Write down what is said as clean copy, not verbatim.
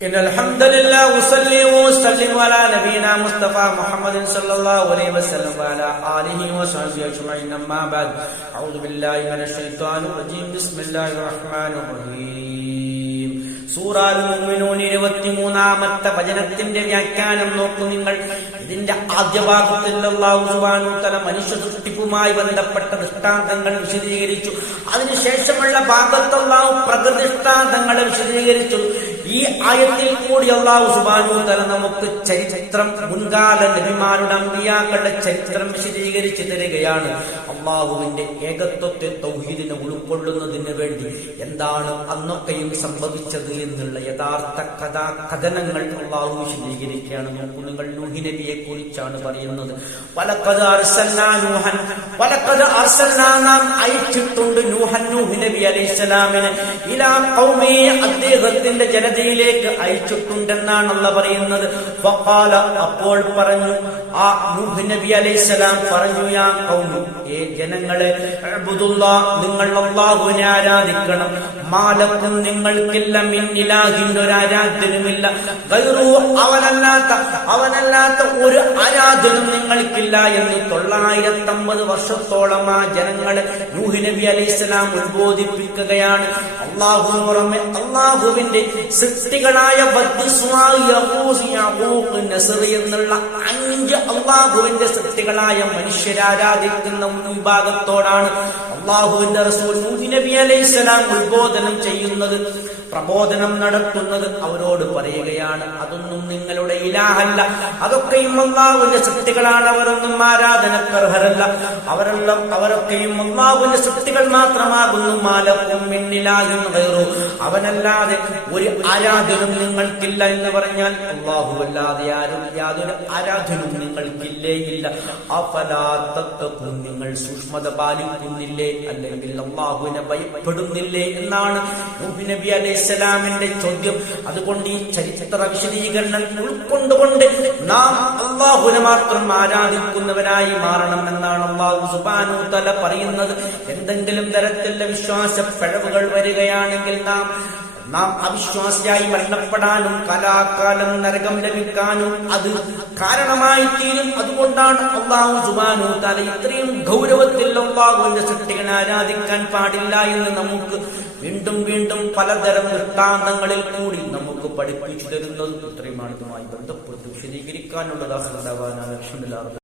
إن الحمد لله وصلي وسلم على نبينا مصطفى محمد صلى الله عليه وسلم وعلى آله وصحبه أجمعين أما بعد أعوذ بالله من الشيطان الرجيم بسم الله الرحمن الرحيم സൂറ അൽ-മുഅ്മിനൂൻ 23-ാമത്തെ വചനത്തിന്റെ വ്യാഖ്യാനം നോക്കൂ നിങ്ങൾ. ഇതിന്റെ ആദ്യ ഭാഗത്തിൽ അല്ലാഹു സുബ്ഹാനഹു വ തആല മനുഷ്യ സൃഷ്ടിപ്പുമായി ബന്ധപ്പെട്ട ദൃഷ്ടാന്തങ്ങൾ വിശദീകരിച്ചു. അതിനുശേഷമുള്ള ഭാഗത്ത് അല്ലാഹു പ്രകൃതി ദൃഷ്ടാന്തങ്ങളെ വിശദീകരിച്ചു. ഈ ആയത്തിൽ കൂടി അല്ലാഹു സുബ്ഹാനഹു വ തആല നമുക്ക് ചരിത്രം, മുൻകാല നബിമാരുടെ അമ്പിയാക്കളുടെ ചരിത്രം വിശദീകരിച്ചു തരികയാണ്. അല്ലാഹുവിന്റെ ഏകത്വത്തെ തൗഹീദിനെ ഉൾക്കൊള്ളുന്നതിന് വേണ്ടി എന്താണ് അന്നൊക്കെയും സംഭവിച്ചത് എന്നുള്ള യഥാർത്ഥ കഥനങ്ങൾ അല്ലാഹു വിശദീകരിക്കുകയാണ്. നോക്കൂ നിങ്ങൾ, നൂഹ് നബിയെ കുറിച്ചാണ് പറയുന്നത്. വലഖദ് അർസൽനാ നൂഹൻ, വലഖദ് അർസൽനാ, നാം അയച്ചിട്ടുണ്ട് നൂഹ് നബി അലൈഹിസ്സലാമിനെ ഇലാ ഖൗമി, അദ്ദേഹത്തിന്റെ ജനതയിലേക്ക് അയച്ചിട്ടുണ്ടെന്നാണ് അല്ലാഹു പറയുന്നത്. ഫഖാല, അപ്പോൾ പറഞ്ഞു, ആ നൂഹ് നബി അലൈഹിസ്സലാം പറഞ്ഞു, യാ ഖൗമി, ഏ ജനങ്ങളെ, അബ്ദുല്ലാഹ്, നിങ്ങൾ അല്ലാഹുവിനെ ആരാധിക്കണം. മാലക്കും, നിങ്ങൾക്കില്ല, മിൻ ഇലാഹിൻ, ഒരു ആരാധ്യനുമില്ല, ഗൈറു, അവനല്ലാത്ത ഒരു ആരാധ്യനും നിങ്ങൾക്കില്ല എന്ന് 950 വർഷത്തോളം ആ ജനങ്ങളെ നൂഹ് നബി അലൈഹിസ്സലാം ഉത്ബോധിപ്പിക്കുകയാണ്. അല്ലാഹുവിന് പുറമെ അല്ലാഹുവിന്റെ സൃഷ്ടികളായ എന്നുള്ള 5 അല്ലാഹുവിന്റെ സൃഷ്ടികളായ മനുഷ്യരാരാധിക്കുന്ന വിഭാഗത്തോടാണ് അല്ലാഹുവിന്റെ റസൂൽ നൂഹ് നബി അലൈഹിസ്സലാം ഉത്ബോധനം ചെയ്യുന്നത്, പ്രബോധനം നടത്തുന്നത്. അവരോട് പറയുകയാണ്, അതൊന്നും നിങ്ങളുടെ ഇലാഹല്ല, അതൊക്കെയും അല്ലാഹുവിന്റെ സൃഷ്ടികളാണ്, അവരൊന്നും ആരാധനക്കർഹരല്ല, അവരൊക്കെയും അല്ലാഹുവിന്റെ സൃഷ്ടികൾ മാത്രമാകുന്നു. മാലക്കും മിൻ ഇലാഹിൻ ഗൈറു, അവനല്ലാതെ ഒരു ആരാധനും നിങ്ങൾക്കില്ല എന്ന് പറഞ്ഞാൽ അല്ലാഹുവല്ലാതെ യാതൊരു ആരാധനും നിങ്ങൾക്കില്ലേ ഇല്ല. അഫലാ തത്തഖൂൻ, നിങ്ങൾ സൂക്ഷ്മത പാലിക്കുന്നില്ലേ, അല്ലെങ്കിൽ അല്ലാഹുവിനെ ഭയപ്പെടുന്നില്ലേ എന്നാണ് നൂഹ് നബി അലൈഹിസ്സലാമിന്റെ ചോദ്യം. അതുകൊണ്ട് ഈ ചരിത്ര വിശദീകരണം ഉൾക്കൊണ്ടുകൊണ്ട് നാം അല്ലാഹുവിനെ മാത്രം ആരാധിക്കുന്നവരായി മാറണം എന്നാണ് അല്ലാഹു സുബ്ഹാനഹു വ തആല പറയുന്നത്. എന്തെങ്കിലും തരത്തിലുള്ള വിശ്വാസ പിഴവുകൾ വരികയാണെങ്കിൽ നാം അവിശ്വാസിയായി മരണപ്പെടാനും കാലാകാലം നരകം ലഭിക്കാനും അത് കാരണമായി തീരും. അതുകൊണ്ടാണ് അല്ലാഹു സുബ്ഹാനഹു വ തആല ഇത്രയും ഗൗരവത്തിൽ അല്ലാഹുവിന്റെ സൃഷ്ടികളെ ആരാധിക്കാൻ പാടില്ല എന്ന് നമുക്ക് വീണ്ടും വീണ്ടും പലതരം ദൃഷ്ടാന്തങ്ങളിൽ കൂടി നമുക്ക് പഠിപ്പിച്ചു തരുന്നത്. ഇത്രയുമാണ് ഇതുമായി ബന്ധപ്പെട്ട് വിശദീകരിക്കാനുള്ളത്.